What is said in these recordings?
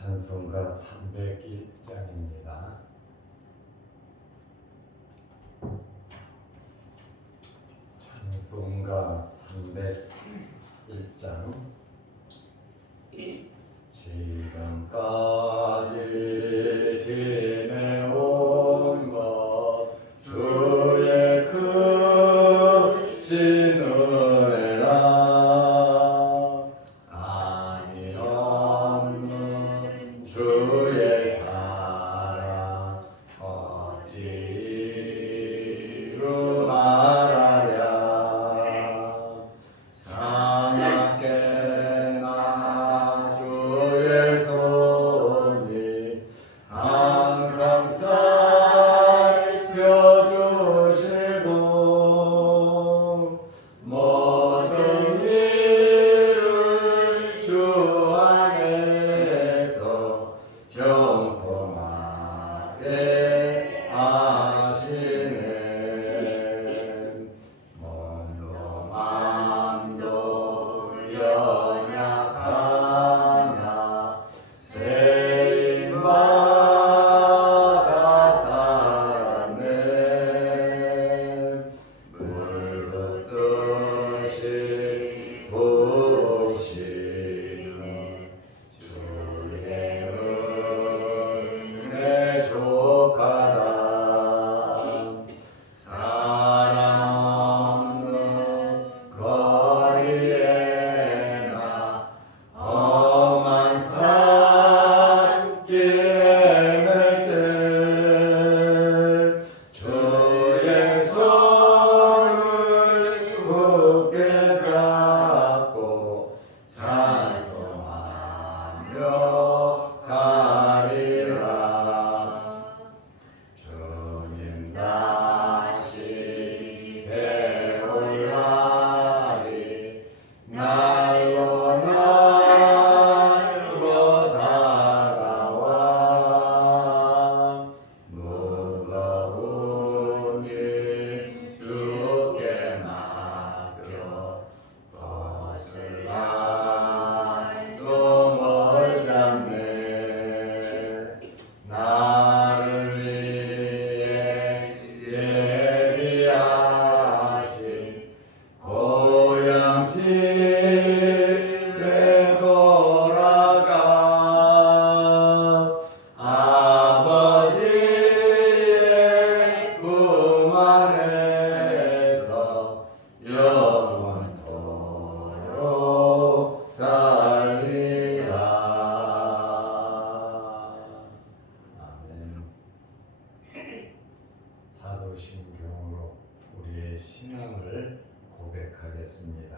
찬송가 301장입니다. 찬송가 301장. 지금까지 지내온 것 주의 크신 은혜라 아니 없는 주의 사랑 어찌로 말하랴 자나깨나 주의 손이 항상 살펴주시고 모든 일을 주 안에서 형통하게 하시네. 몸도 맘도 연약하나 세임받아 살았네. 물붓듯이 부으시는 주의 은혜 족하다. 사랑 없는 거리에나 험한 산길 헤맬 때 주의 손을 굳게 잡고 찬송하며 가리라. 주님 다시 배올라리 날로 날로 다가와 무거운 일 주께 맡겨 벗을 날도 멀잖네. 나를 위해 예비하신 고향 집에 돌아가 아버지의 품 안에서 영원토록 살리라. 아멘. 사도신경으로 우리의 신앙을 고백하겠습니다.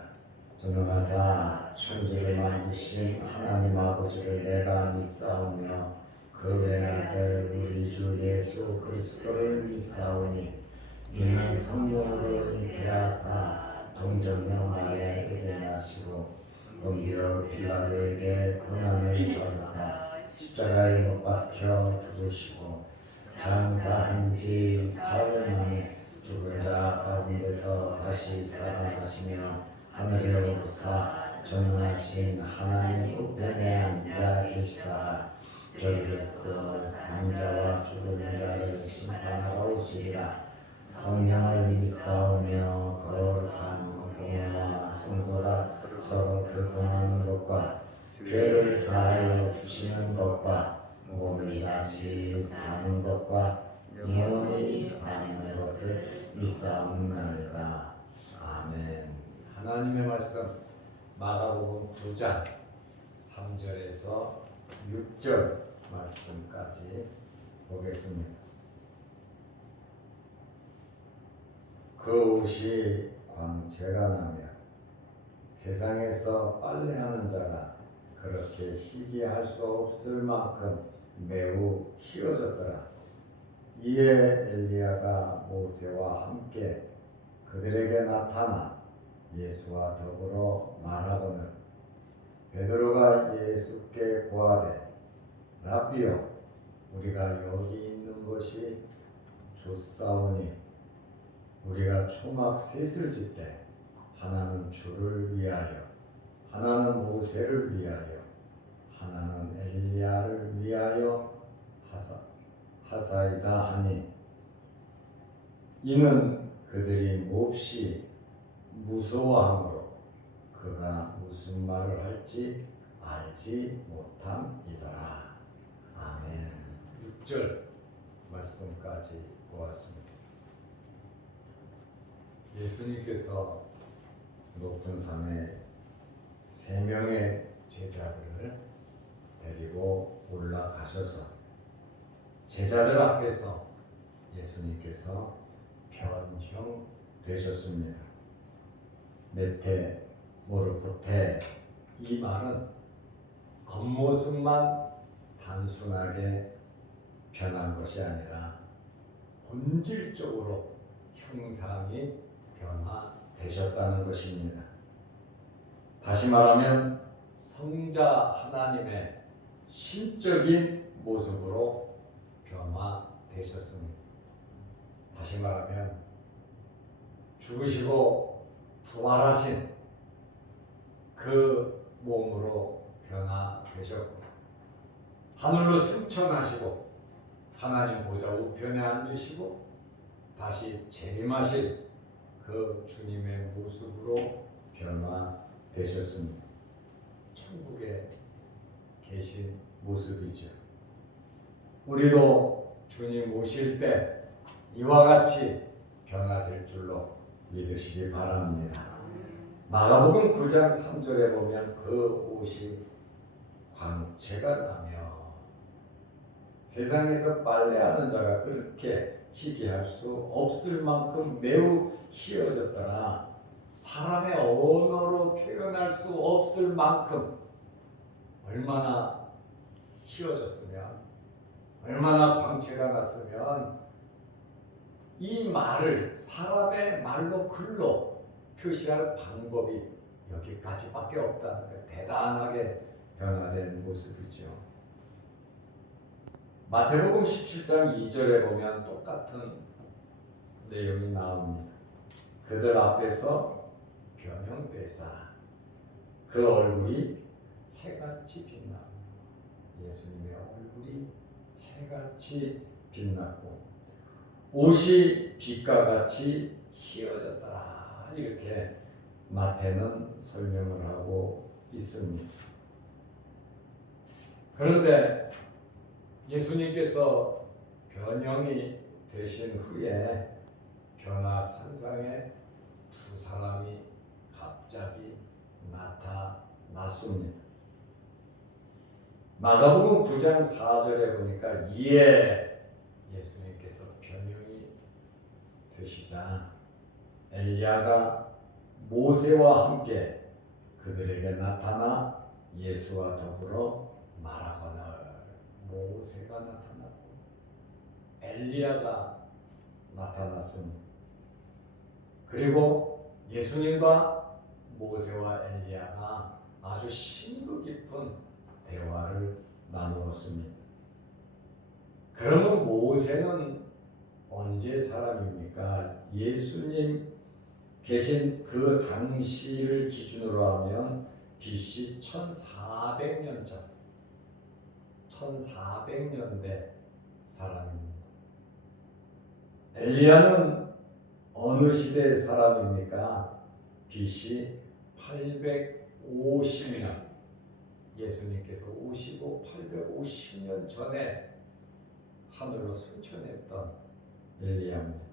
전능하사 천지를 만드신 하나님 아버지를 내가 믿사오며 그 외아들 우리 주 예수 그리스도를 믿사오니 이는 성령으로 잉태하사 동정명 아래 의대하시고 본디오 빌라도에게 고난을 받으사 십자가에 못 박혀 죽으시고 장사한 지 사흘 만에 죽은 자 가운데서 다시 살아나시며 하늘에 오르사 전능하신 하나님 우편에 앉아 계시다가 저기서 산자와 죽은 자를 심판하러 오시리라. 성령을 믿사오며 거룩한 공예와 성도가 서로 교통하는 것과 죄를 사하여 주시는 것과 몸이 다시 사는 것과 영원히 사는 것을 믿사옵나이다. 아멘. 하나님의 말씀 마가복음 9장 3절에서 6절 말씀까지 보겠습니다. 그 옷이 광채가 나며 세상에서 빨래하는 자가 그렇게 희귀할 수 없을 만큼 매우 희어졌더라. 이에 엘리야가 모세와 함께 그들에게 나타나 예수와 더불어 말하거늘 베드로가 예수께 고하되 라비요 우리가 여기 있는 것이 좋사오니 우리가 초막 셋을 짓되 하나는 주를 위하여 하나는 모세를 위하여 하나는 엘리야를 위하여 하사이다 하니 이는 그들이 몹시 무서워하므로 그가 무슨 말을 할지 알지 못함이더라. 아멘. 6절 말씀까지 보았습니다. 예수님께서 높은 산에 3명의 제자들을 데리고 올라가셔서 제자들 앞에서 예수님께서 변형되셨습니다. 메테 모르포테, 이 말은 겉모습만 단순하게 변한 것이 아니라 본질적으로 형상이 변화되셨다는 것입니다. 다시 말하면 성자 하나님의 신적인 모습으로 변화되셨습니다. 다시 말하면 죽으시고 부활하신 그 몸으로 변화되셨고 하늘로 승천하시고 하나님 보좌 우편에 앉으시고 다시 재림하실 그 주님의 모습으로 변화되셨습니다. 천국에 계신 모습이죠. 우리도 주님 오실 때 이와 같이 변화될 줄로 믿으시기 바랍니다. 마가복음 9장 3절에 보면 그 옷이 광채가 나며 세상에서 빨래하는 자가 그렇게 희귀할 수 없을 만큼 매우 희어졌더라. 사람의 언어로 표현할 수 없을 만큼 얼마나 희어졌으면, 얼마나 광채가 났으면 이 말을 사람의 말로 글로 표시할 방법이 여기까지밖에 없다는 대단하게 변화된 모습이죠. 마태복음 17장 2절에 보면 똑같은 내용이 나옵니다. 그들 앞에서 변형되사 그 얼굴이 해같이 빛나고, 예수님의 얼굴이 해같이 빛났고 옷이 빛과 같이 희어졌더라. 이렇게 마태는 설명을 하고 있습니다. 그런데 예수님께서 변형이 되신 후에 변화산상에 두 사람이 갑자기 나타났습니다. 마가복음 9장 4절에 보니까 이에 예수님께서 변형이 되시자 엘리야가 모세와 함께 그들에게 나타나 예수와 더불어 말하거늘. 모세가 나타났고 엘리야가 나타났습니다. 그리고 예수님과 모세와 엘리야가 아주 심도 깊은 대화를 나누었습니다. 그러면 모세는 언제 사람입니까? 예수님 계신 그 당시를 기준으로 하면 BC 1400년 전, 1400년대 사람입니다. 엘리야는 어느 시대의 사람입니까? BC 850년, 예수님께서 오시고 850년 전에 하늘로 승천했던 엘리야입니다.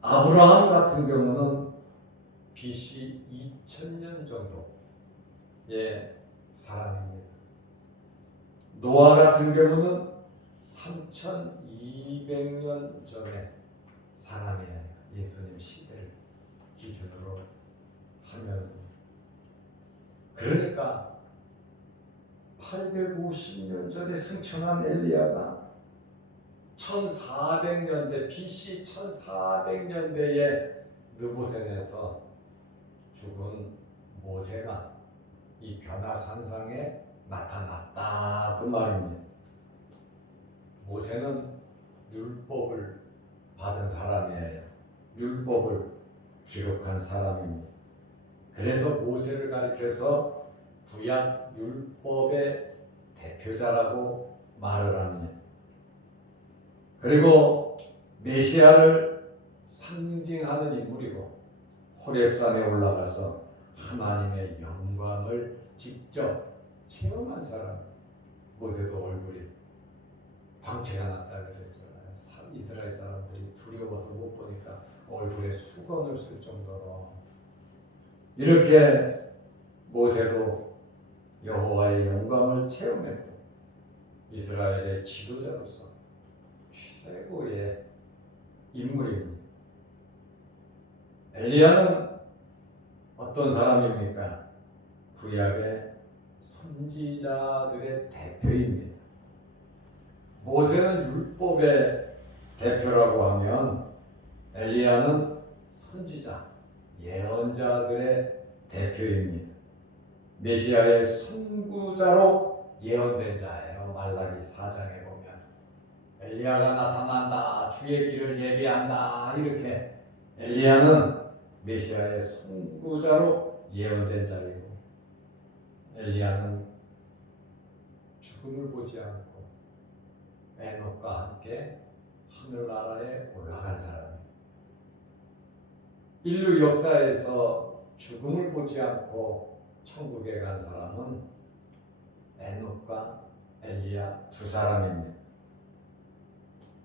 아브라함 같은 경우는 BC 2000년 정도의 사람입니다. 노아 같은 경우는 3200년 전의 사람이에요. 예수님 시대를 기준으로 하면, 그러니까 850년 전에 승천한 엘리야가 1400년대 BC 1400년대에 느보셋에서 죽은 모세가 이 변화산상에 나타났다, 그 말입니다. 모세는 율법을 받은 사람이에요. 율법을 기록한 사람입니다. 그래서 모세를 가리켜서 구약 율법의 대표자라고 말을 합니다. 그리고 메시아를 상징하는 인물이고 호렙산에 올라가서 하나님의 영광을 직접 체험한 사람. 모세도 얼굴이 광채가 났다 그랬잖아요. 이스라엘 사람들이 두려워서 못 보니까 얼굴에 수건을 쓸 정도로. 이렇게 모세도 여호와의 영광을 체험했고 이스라엘의 지도자로서 최고의 인물입니다. 엘리야는 어떤 사람입니까? 구약의 선지자들의 대표입니다. 모세는 율법의 대표라고 하면 엘리야는 선지자, 예언자들의 대표입니다. 메시아의 선구자로 예언된 자예요. 말라기 4장에 보면 엘리야가 나타난다, 주의 길을 예비한다, 이렇게 엘리야는 메시아의 선구자로 예언된 자이고 엘리야는 죽음을 보지 않고 에녹과 함께 하늘나라에 올라간 사람입니다. 인류 역사에서 죽음을 보지 않고 천국에 간 사람은 에녹과 엘리야 두 사람입니다.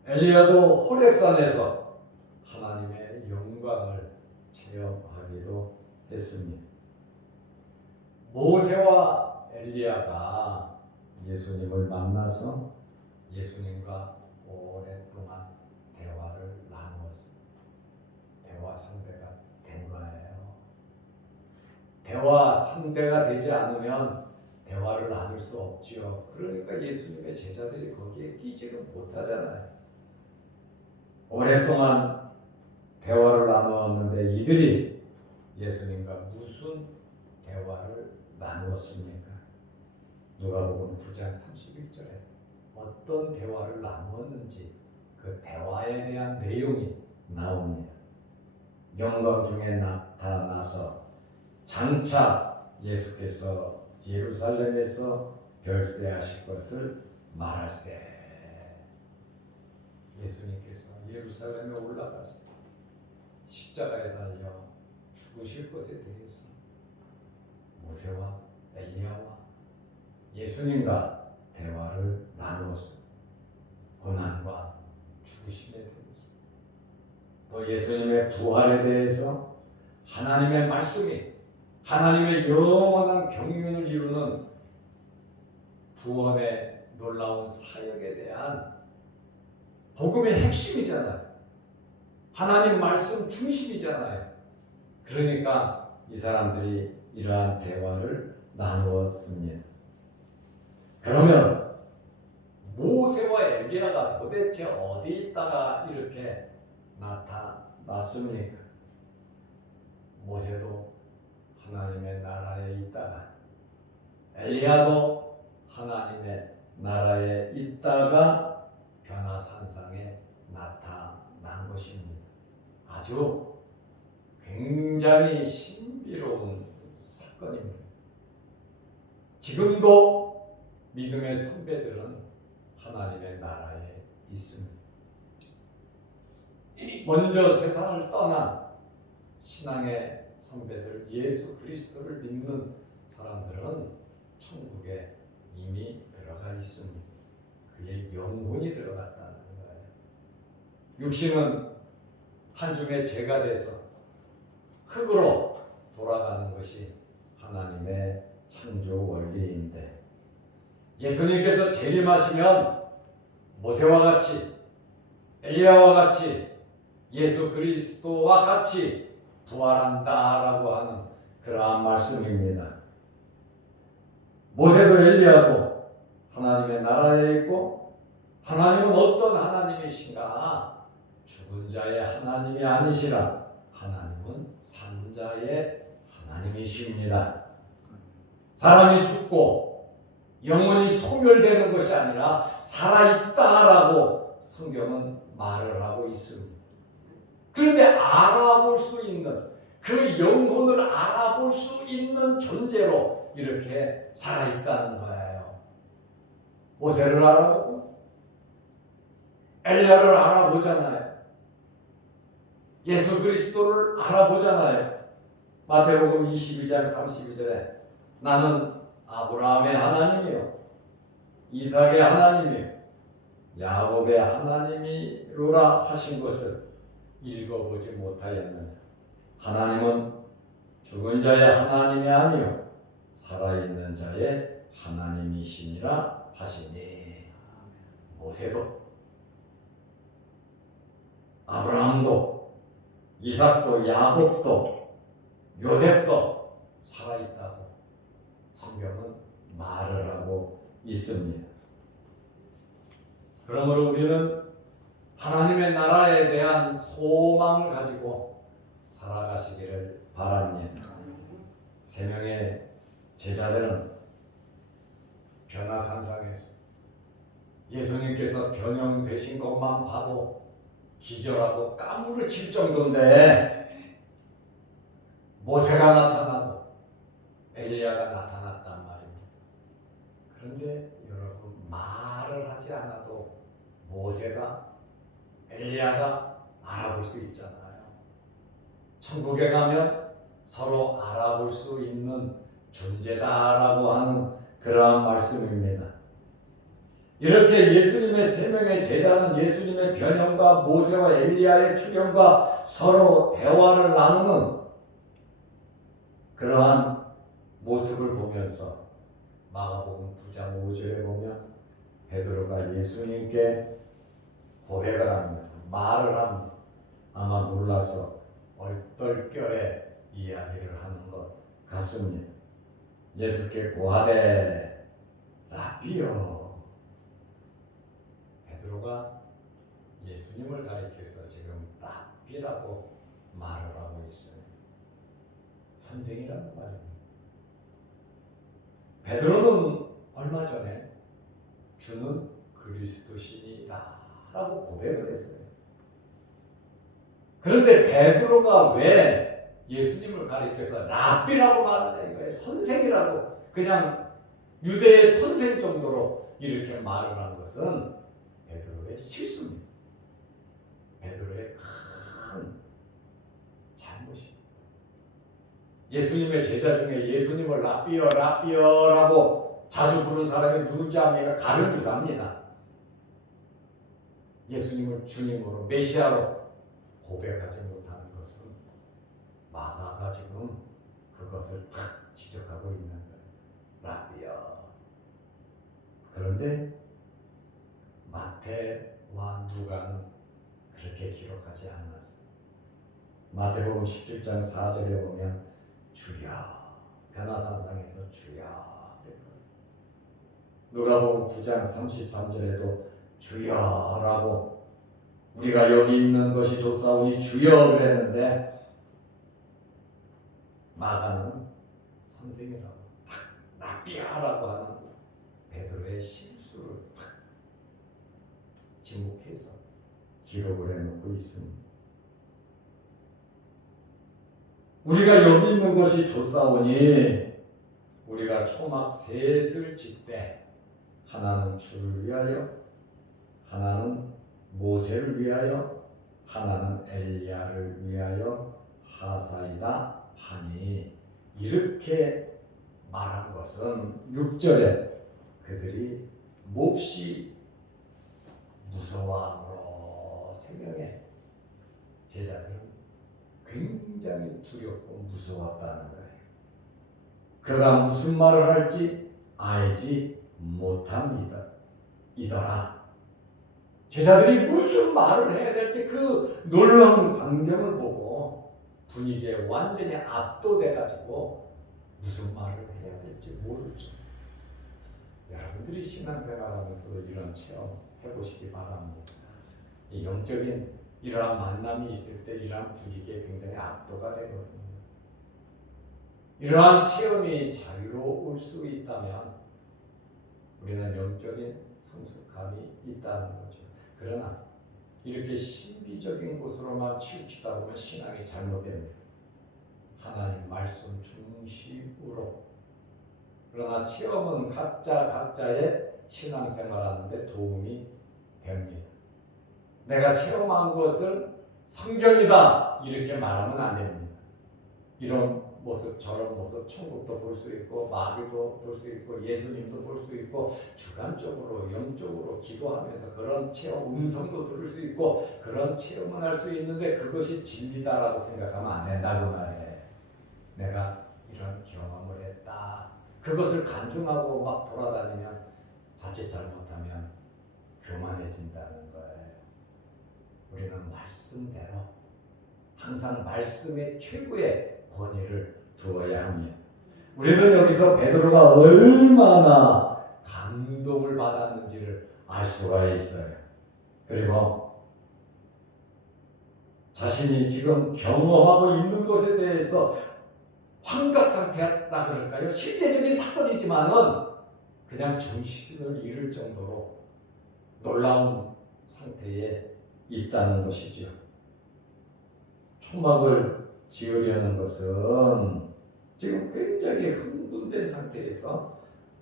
엘리야도 호렙산에서 하나님의 영광을 체험하기도 했습니다. 모세와 엘리야가 예수님을 만나서 예수님과 오랫동안 대화를 나누었습니다. 대화 상대가 된 거예요. 대화 상대가 되지 않으면 대화를 나눌 수 없지요. 그러니까 예수님의 제자들이 거기에 끼지를 못하잖아요. 오랫동안 대화를 나누었는데 이들이 예수님과 무슨 대화를 나누었습니까? 누가복음 9장 31절에 어떤 대화를 나누었는지 그 대화에 대한 내용이 나옵니다. 영광 중에 나타나서 장차 예수께서 예루살렘에서 별세하실 것을 말할세. 예수님께서 예루살렘에 올라가서 십자가에 달려 죽으실 것에 대해서 모세와 엘리야와 예수님과 대화를 나누었습니다. 고난과 죽으심에 대해서 또 예수님의 부활에 대해서 하나님의 말씀이 하나님의 영원한 경륜을 이루는 구원의 놀라운 사역에 대한 복음의 핵심이잖아요. 하나님 말씀 중심이잖아요. 그러니까 이 사람들이 이러한 대화를 나누었습니다. 그러면 모세와 엘리야가 도대체 어디 있다가 이렇게 나타났습니까? 모세도 하나님의 나라에 있다가 엘리야도 하나님의 나라에 있다가 변화산상에 나타난 것입니다. 아주 굉장히 신비로운 사건입니다. 지금도 믿음의 선배들은 하나님의 나라에 있습니다. 먼저 세상을 떠난 신앙의 선배들, 예수 그리스도를 믿는 사람들은 천국에 이미 들어가 있습니다. 그의 영혼이 들어갔다는 거예요. 육신은 한 줌의 재가 돼서 흙으로 돌아가는 것이 하나님의 창조 원리인데 예수님께서 재림하시면 모세와 같이 엘리야와 같이 예수 그리스도와 같이 부활한다라고 하는 그러한 말씀입니다. 모세도 엘리야도 하나님의 나라에 있고 하나님은 어떤 하나님이신가? 죽은 자의 하나님이 아니시라. 하나님은 산 자의 하나님이십니다. 사람이 죽고 영혼이 소멸되는 것이 아니라 살아있다라고 성경은 말을 하고 있습니다. 그런데 알아볼 수 있는 그 영혼을 알아볼 수 있는 존재로 이렇게 살아있다는 거예요. 모세를 알아보고 엘리야를 알아보잖아요. 예수 그리스도를 알아보잖아요. 마태복음 22장 32절에 나는 아브라함의 하나님이요 이삭의 하나님이요 야곱의 하나님이로라 하신 것을 읽어보지 못하였느냐. 하나님은 죽은 자의 하나님이 아니요 살아있는 자의 하나님이시니라 하시니. 모세도 아브라함도 이삭도 야곱도 요셉도 살아있다고 성경은 말을 하고 있습니다. 그러므로 우리는 하나님의 나라에 대한 소망을 가지고 살아가시기를 바랍니다. 세 명의 제자들은 변화산상에서 예수님께서 변형되신 것만 봐도 기절하고 까무러칠 정도인데 모세가 나타나고 엘리야가 나타났단 말입니다. 그런데 여러분, 말을 하지 않아도 모세가 엘리야가 알아볼 수 있잖아요. 천국에 가면 서로 알아볼 수 있는 존재다라고 하는 그러한 말씀입니다. 이렇게 예수님의 세 명의 제자는 예수님의 변형과 모세와 엘리야의 출현과 서로 대화를 나누는 그러한 모습을 보면서 마가복음 9장 5절에 보면 베드로가 예수님께 고백을 합니다. 말을 합니다. 아마 놀라서 얼떨결에 이야기를 하는 것 같습니다. 예수께 고하되 라비요. 베드로가 예수님을 가리켜서 지금 라비라고 말을 하고 있어요. 선생이라는 말입니다. 베드로는 얼마 전에 주는 그리스도시니라 라고 고백을 했어요. 그런데 베드로가 왜 예수님을 가리켜서 랍비라고 말하냐 이거예요. 선생이라고, 그냥 유대의 선생 정도로 이렇게 말을 한 것은 베드로의 실수입니다. 베드로의 큰 잘못입니다. 예수님의 제자 중에 예수님을 랍비여 랍비여라고 자주 부르는 사람이 누군지 압니까? 가룟 유다입니다. 예수님을 주님으로 메시아로 고백하지 못하는 것은 마가가 지금 그것을 탁 지적하고 있는 거예요. 랍비여. 그런데 마태와 누가는 그렇게 기록하지 않았어요. 마태복음 17장 4절에 보면 주여, 변화산상에서 주여. 누가복음 9장 33절에도 주여라고 우리가 여기 있는 것이 좋사오니 주여 그랬는데 마가는 선생이라고 랍비야라고 하는 베드로의 실수를 지목해서 기록을 해놓고 있습니다. 우리가 여기 있는 것이 좋사오니 우리가 초막 셋을 짓되 하나는 주를 위하여, 하나는 모세를 위하여, 하나는 엘리야를 위하여 하사이다 하니, 이렇게 말한 것은 6절에 그들이 몹시 무서워함으로, 세 명의 제자들은 굉장히 두렵고 무서웠다는 거예요. 그가 무슨 말을 할지 알지 못합니다. 이더라. 제자들이 무슨 말을 해야 될지 그 놀라운 광경을 보고 분위기에 완전히 압도돼가지고 무슨 말을 해야 될지 모르죠. 여러분들이 신앙생활하면서도 이런 체험 해보시기 바랍니다. 이 영적인 이러한 만남이 있을 때 이러한 분위기에 굉장히 압도가 되거든요. 이러한 체험이 자유로울 수 있다면 우리는 영적인 성숙함이 있다는 거죠. 그러나 이렇게 신비적인 곳으로만 치우치다 보면 신앙이 잘못됩니다. 하나님 말씀 중심으로 그러나 체험은 각자의 신앙생활하는데 도움이 됩니다. 내가 체험한 것을 성경이다 이렇게 말하면 안 됩니다. 이런 모습 저런 모습 천국도 볼 수 있고 마귀도 볼 수 있고 예수님도 볼 수 있고 주관적으로 영적으로 기도하면서 그런 체험 음성도 들을 수 있고 그런 체험을 할 수 있는데 그것이 진리다라고 생각하면 안 된다고 말해. 내가 이런 경험을 했다. 그것을 간증하고 막 돌아다니면 자칫 잘못하면 교만해진다는 거예요. 우리는 말씀대로 항상 말씀의 최고의 권위를 두어야 합니다. 우리는 여기서 베드로가 얼마나 감동을 받았는지를 알 수가 있어요. 그리고 자신이 지금 경험하고 있는 것에 대해서 환각 상태라 그럴까요? 실제적인 사건이지만은 그냥 정신을 잃을 정도로 놀라운 상태에 있다는 것이죠. 초막을 지으려는 것은 지금 굉장히 흥분된 상태에서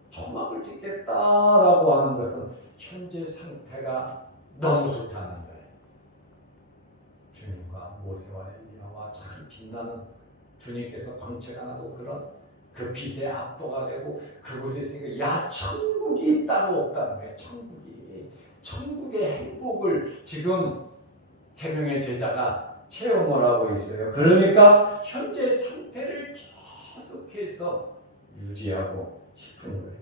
초막을 짓겠다라고 하는 것은 현재 상태가 너무 좋다는 거예요. 주님과 모세와 엘리야와 잘 빛나는 주님께서 광채가 나고 그런 그 빛에 압도가 되고 그곳에 있으니까 야 천국이 따로 없다는 거예요. 천국의 행복을 지금 세 명의 제자가 체험을 하고 있어요. 그러니까 현재 상태를 계속해서 유지하고 싶은 거예요.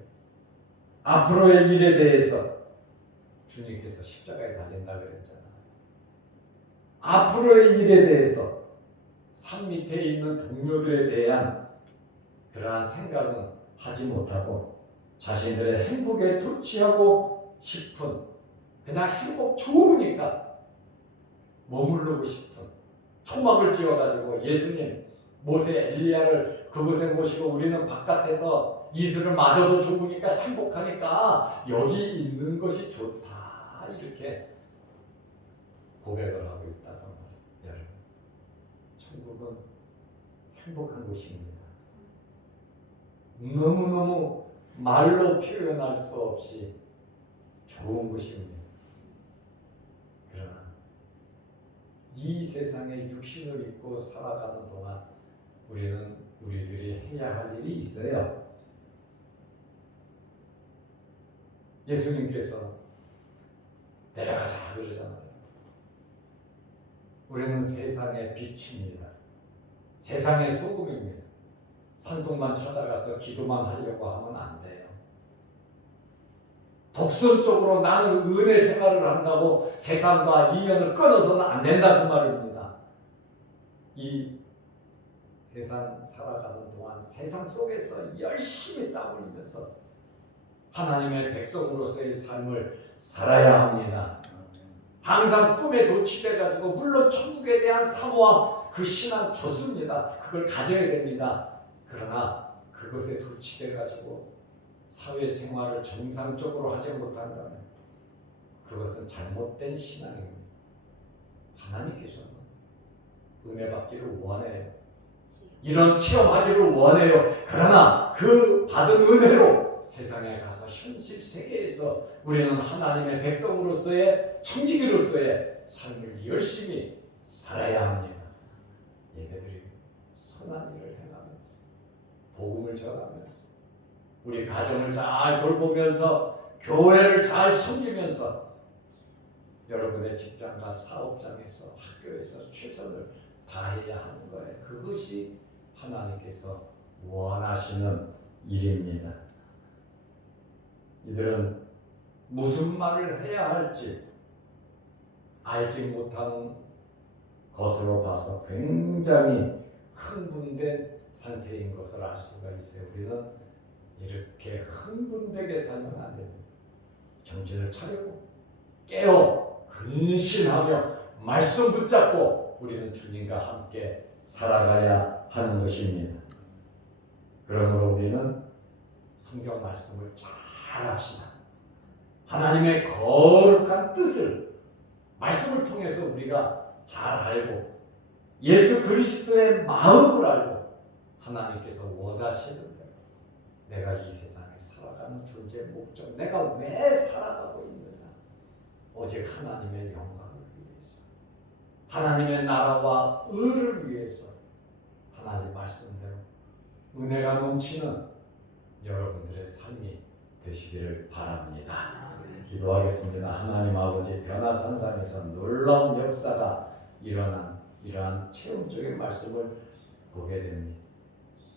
앞으로의 일에 대해서 주님께서 십자가에 달린다 그랬잖아요. 앞으로의 일에 대해서 산 밑에 있는 동료들에 대한 그러한 생각은 하지 못하고 자신들의 행복에 도취하고 싶은 그냥 행복 좋으니까 머무르고 싶은 초막을 지어가지고 예수님, 모세, 엘리야를 그곳에 모시고 우리는 바깥에서 이슬을 마저도 좋으니까 행복하니까 여기 있는 것이 좋다 이렇게 고백을 하고 있다고 말해요. 여러분, 천국은 행복한 곳입니다. 너무너무 말로 표현할 수 없이 좋은 곳입니다. 그러나 이 세상에 육신을 입고 살아가는 동안 우리들이 해야 할 일이 있어요. 예수님께서 내려가자 그러잖아요. 우리는 세상의 빛입니다. 세상의 소금입니다. 산속만 찾아가서 기도만 하려고 하면 안 돼요. 독선적으로 나는 은혜 생활을 한다고 세상과 인연을 끊어서는 안 된다고 말입니다. 이 세상 살아가는 동안 세상 속에서 열심히 땀 흘리면서 하나님의 백성으로서의 삶을 살아야 합니다. 항상 꿈에 도취돼가지고 물론 천국에 대한 사모함 그 신앙 좋습니다. 그걸 가져야 됩니다. 그러나 그것에 도취돼가지고 사회생활을 정상적으로 하지 못한다면 그것은 잘못된 신앙입니다. 하나님께서는 은혜 받기를 원해요. 이런 체험하기를 원해요. 그러나 그 받은 은혜로 세상에 가서 현실 세계에서 우리는 하나님의 백성으로서의 청지기로서의 삶을 열심히 살아야 합니다. 얘네들이 선한 일을 행하면서 복음을 전하면서 우리 가정을 잘 돌보면서 교회를 잘 섬기면서 여러분의 직장과 사업장에서 학교에서 최선을 다해야 하는 거예요. 그것이 하나님께서 원하시는 일입니다. 이들은 무슨 말을 해야 할지 알지 못하는 것으로 봐서 굉장히 흥분된 상태인 것을 알 수가 있어요. 우리는 이렇게 흥분되게 살면 안 됩니다. 정신을 차리고 깨어 근신하며 말씀 붙잡고 우리는 주님과 함께 살아가야 하는 것입니다. 그러므로 우리는 성경 말씀을 잘 합시다. 하나님의 거룩한 뜻을 말씀을 통해서 우리가 잘 알고 예수 그리스도의 마음을 알고 하나님께서 원하시는 대로 내가 이 세상에 살아가는 존재 목적, 내가 왜 살아가고 있느냐? 오직 하나님의 영광을 위해서, 하나님의 나라와 의를 위해서, 하나님 말씀대로 은혜가 넘치는 여러분들의 삶이 되시기를 바랍니다. 기도하겠습니다. 하나님 아버지, 변화산상에서 놀라운 역사가 일어난 이러한 체험적인 말씀을 보게 됩니다.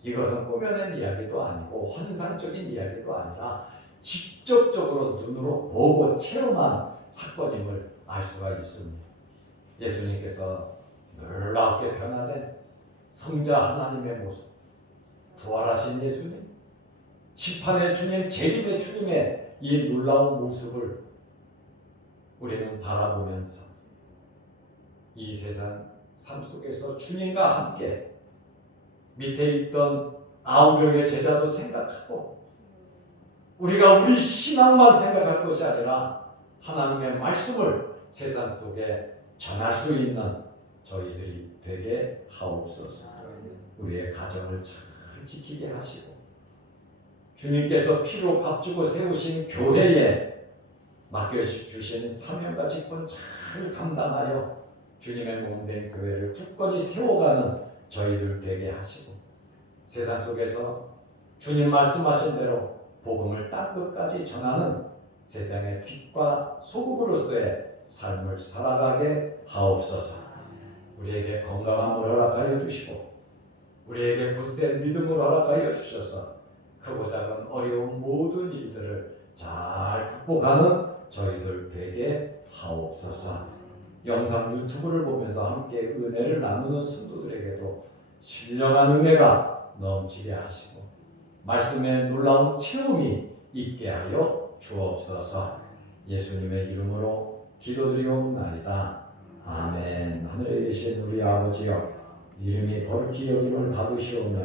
이것은 꾸며낸 이야기도 아니고 환상적인 이야기도 아니라 직접적으로 눈으로 보고 체험한 사건임을 알 수가 있습니다. 예수님께서 놀랍게 변화된 성자 하나님의 모습, 부활하신 예수님, 심판의 주님, 재림의 주님의 이 놀라운 모습을 우리는 바라보면서 이 세상 삶 속에서 주님과 함께 밑에 있던 9명의 제자도 생각하고 우리가 우리 신앙만 생각할 것이 아니라 하나님의 말씀을 세상 속에 전할 수 있는 저희들이 되게 하옵소서. 우리의 가정을 잘 지키게 하시고 주님께서 피로 값주고 세우신 교회에 맡겨주신 사명과 직분 잘 감당하여 주님의 몸된 교회를 굳건히 세워가는 저희들 되게 하시고 세상 속에서 주님 말씀하신 대로 복음을 땅끝까지 전하는 세상의 빛과 소금으로서의 삶을 살아가게 하옵소서. 우리에게 건강함을 허락하여 주시고 우리에게 굳센 믿음을 허락하여 주셔서 크고 작은 어려운 모든 일들을 잘 극복하는 저희들 되게 하옵소서. 영상 유튜브를 보면서 함께 은혜를 나누는 성도들에게도 신령한 은혜가 넘치게 하시고 말씀의 놀라운 체험이 있게 하여 주옵소서. 예수님의 이름으로 기도드리옵나이다. 아멘. 하늘에 계신 우리 아버지여, 이름이 거룩히 여김을 받으시오며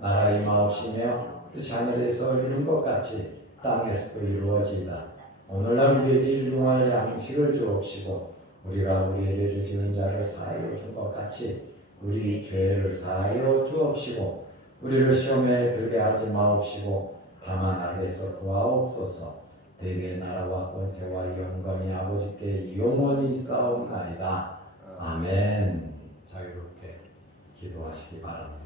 나라 임하옵시며 뜻이 하늘에서 이룬 것 같이 땅에서도 이루어지이다. 오늘날 우리에게 일용할 양식을 주옵시고 우리가 우리에게 주시는 자를 사하여 준 것 같이 우리 죄를 사하여 주옵시고 우리를 시험에 들게 하지 마옵시고 다만 악에서 구하옵소서. 대개 나라와 권세와 영광이 아버지께 영원히 있사옵나이다. 아멘. 자유롭게 기도하시기 바랍니다.